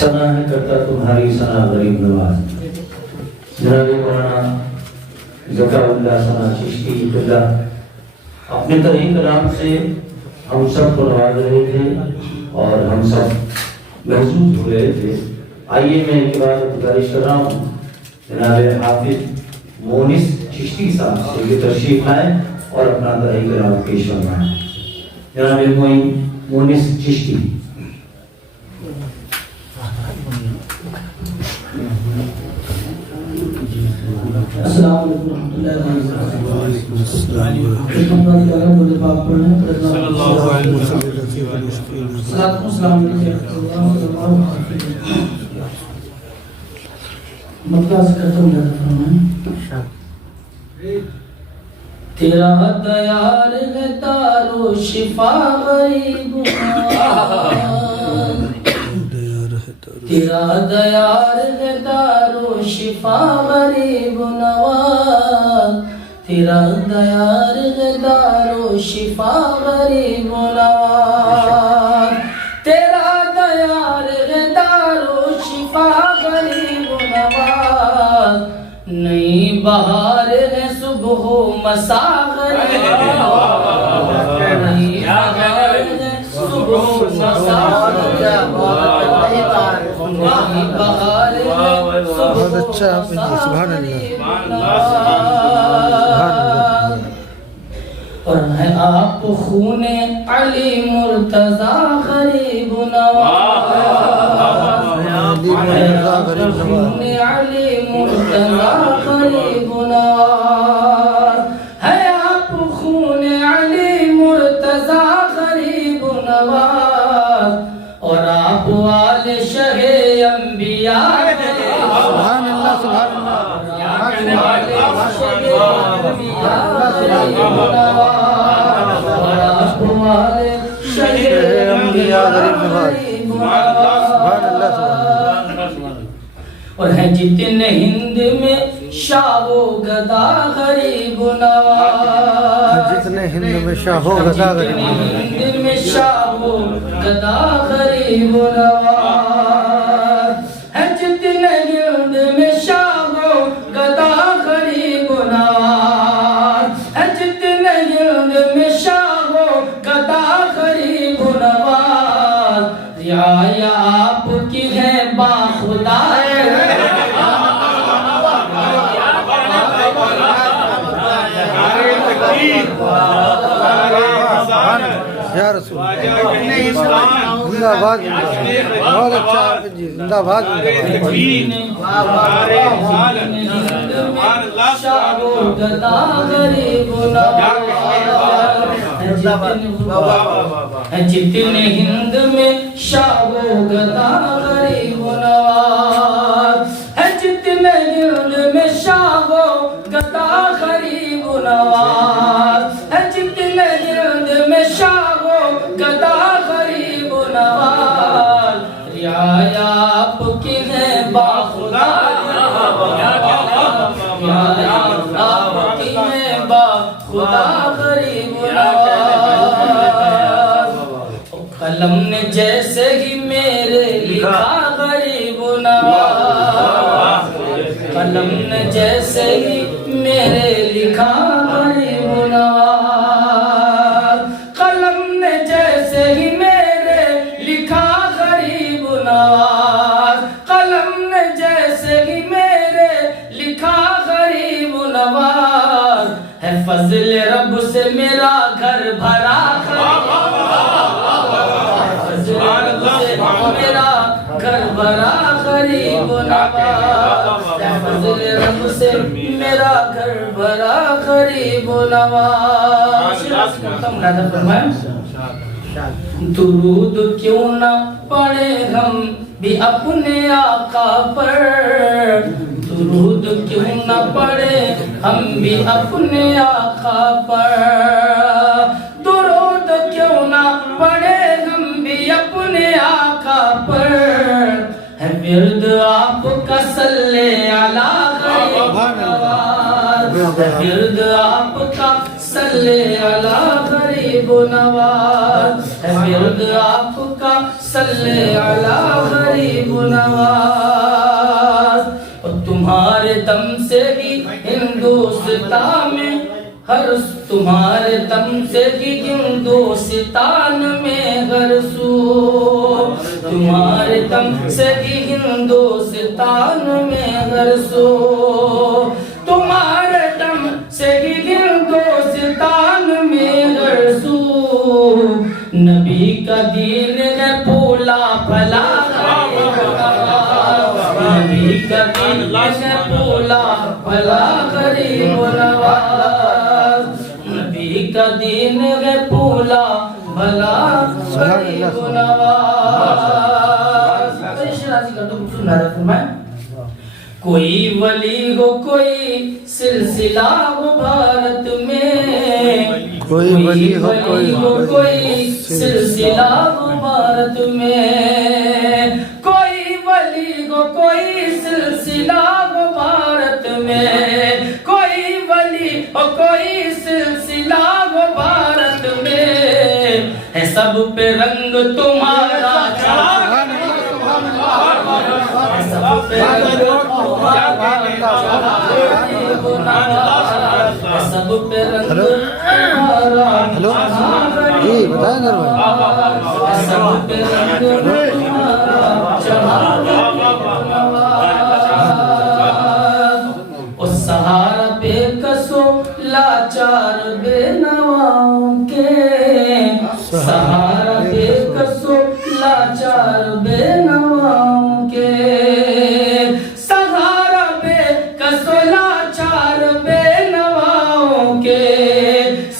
ثنا ہے کرتا تمہاری ثنا غریب نواز جناب مولانا ذکا اللہ ثنا چشتی قبلہ اپنے طریق کلام سے ہم سب کو نواز رہے تھے اور ہم سب محسوس ہو رہے تھے. آئیے میں ایک بار گزارش کر رہا ہوں جناب حافظ مونس چشتی صاحب سے یہ تشریف لائیں اور اپنا طریق کلام پیش فرمائیں. جناب مونس چشتی. السلام علیکم ورحمۃ اللہ وبرکاتہ. وعلیکم السلام تیرا دیار ہے دارو شفا غریب تیرا دیار ہے دارو شفا غریب نواز تیرا دیار ہے دارو شفا غریب نواز تیرا دیار ہے دارو شفا غریب نواز نئی بہار ہے صبح و مساء غریب نواز نئی بہار ہے صبح و مساء بہت اچھا سبحان اللہ. اور ہے آپ خون علی مرتضی غریب نواز خون علی مرتضی غریب نواز ہے آپ خون علی مرتضی غریب نواز اور آپ آل شہ انبیاء سبحان اللہ سبحان اور ہے جتنے ہند میں شاہ و گدا غریب نواز جتنے ہند میں شاہ و گدا غریب ہند میں شاہ و گدا غریب نواز ہے جتنے ہند میں شاہ و گدا غریب نواز ہے جتنے ہند میں شاہ و گدا غریب نواز رعایا آپ کی ہے باخدا یا رسول زندہ باد بہت اچھا جی زندہ باد جتنے ہند میں شاہ و گدا غریب نواز ہے جتنے ہند میں شاہ و گدا غریب نواز ہے جتنے ہند میں شاہ و گدا غریب نواز رعایا آپ کی ہے باخدا رعایا آپ کی ہے باخدا غریب نواز قلم نے جیسے ہی میرے لکھا غریب نواز قلم نے جیسے ہی میرے لکھا غریب نواز قلم نے جیسے ہی میرے لکھا غریب نواز قلم نے جیسے ہی میرے لکھا غریب نواز ہے فضل رب سے میرا گھر بھرا میرا گھر بھرا غریب نواز فضل رب سے میرا گھر بھرا غریب نواز. درود کیوں نہ پڑھے ہم بھی اپنے آقا پر درود کیوں نہ پڑھے ہم بھی اپنے آقا پر درود کیوں نہ پڑھے ہم بھی اپنے آقا پر ہے ورد آپ کا صلی علی غریب نواز ورد آپ کا صلی علی غریب غریب نواز ہے ورد آپ کا صلی علی غریب نواز اور تمہارے دم سے ہی ہندوستان میں تمہارے دم سے ہی ہندوستان میں ہر سو تمہارے دم سے ہی ہندوستان میں ہر سو تمہارے دم سے ہی ہندوستان میں ہر سو نبی کا دین ہے پھولا پھلا نبی کا دین ہے پھولا پھلا غریب نواز نبی کا دین ہے پھولا بھلا غریب نواز کوئی ولی ہو کوئی سلسلہ ہو بھارت میں کوئی ولی ہو کوئی سلسلہ ہو بھارت میں کوئی ولی ہو کوئی سلسلہ ہو بھارت میں کوئی ولی ہو کوئی سلسلہ ہو بھارت میں ہے سب پہ رنگ تمہارا سب پہ رنگ سب پہ رنگ ہلو جی بتائیں سر سب پہ رنگ اس سہارا بے کسو لاچار بے نواؤں کے سہارا بے کسو لاچار بے نواؤں کے سہارا بے کسو لاچار بے نواؤں کے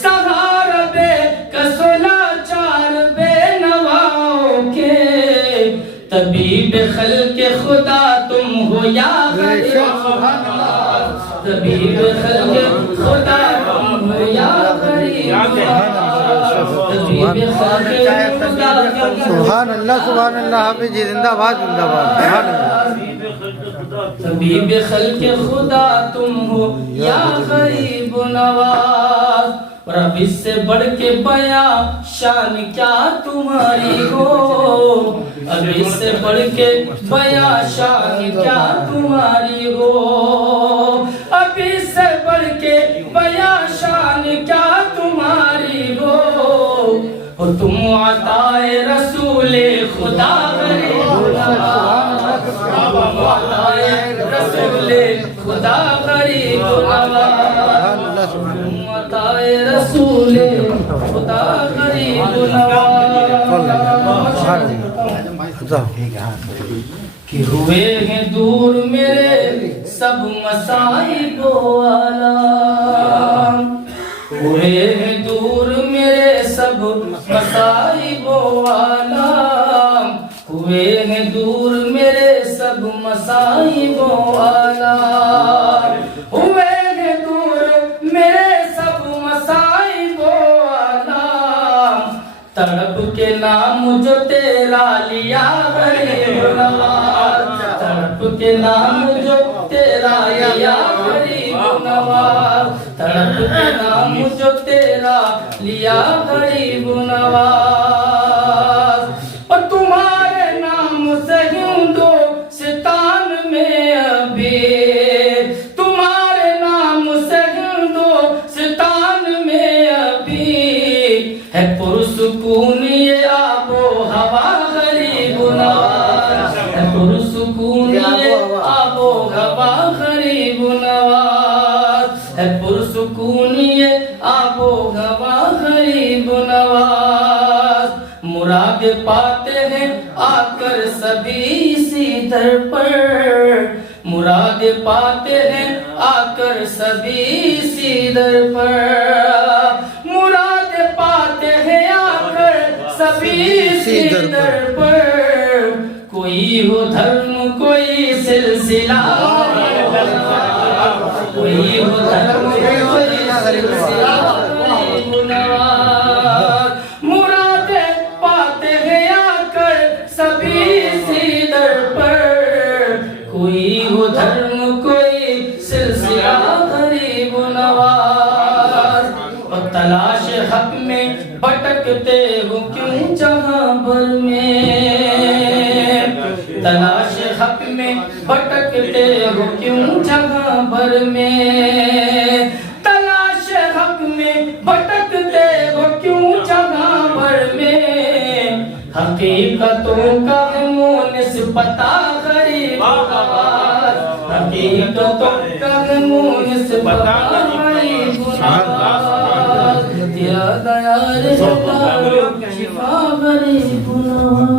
سہارا بے کسو لاچار بے نواؤں کے طبیب خلق خدا تم ہو یا غریب طبیب خلق خدا تم ہو یا غریب طبیب خلق خدا سبحان اللہ حافظ جی زندہ باد زندہ باد سبحان اللہ طبیب خلق خدا تم ہو یا غریب نواز اور اب اس سے بڑھ کے بیاں شان کیا تمہاری ہو اب اس سے بڑھ کے بیاں شان کیا تمہاری ہو اب اس سے بڑھ کے بیاں شان کیا تمہاری ہو اور تم عطائے رسول خدا غریب نواز عطائے رسول خدا غریب نواز عطائے رسول خدا غریب نواز کہ ہوئے ہیں دور میرے سب مصائب و آلام ہوئے ہیں دور میرے سب مصائب و آلام ہوئے ہیں دور میرے سب مصائب و آلام ہوئے ہیں دور میرے سب مصائب و آلام تڑپ کے نام جو تیرا لیا غریب نواز تڑپ کے نام جو تیرا لیا غریب نواز تڑپ کے نام جو تیرا لیا غریب نواز اور تمہارے نام سے ہندوستان میں ابھی تمہارے نام سے ہندوستان میں ابھی ہے پرسکون یہ آب و ہوا غریب نواز ہے پرسکون یہ آب و ہوا غریب نواز ہے پرسکون یہ آب و ہوا غریب نواز مراد پاتے ہیں آ کر سبھی اسی در پر مراد پاتے ہیں آ کر سبھی اسی در پر مراد پاتے ہیں آ کر سبھی اسی در پر کوئی ہو دھرم کوئی سلسلہ کوئی ہو دھرم کوئی سلسلہ غریب نواز مراد پاتے ہیں آ کر سبھی اسی در پر کوئی ہو دھرم کوئی سلسلہ غریب نواز اور تلاش حق میں بٹ بھٹکتے ہو کیوں جہاں بھر میں تلاش حق میں بھٹکتے ہو کیوں جہاں بھر میں تلاش حق میں بھٹکتے ہو کیوں جہاں بھر میں حقیقتوں کا مونس پتہ غریب نواز حقیقتوں کا مونس پتہ غریب نواز تیرا دیار شفا غریب نواز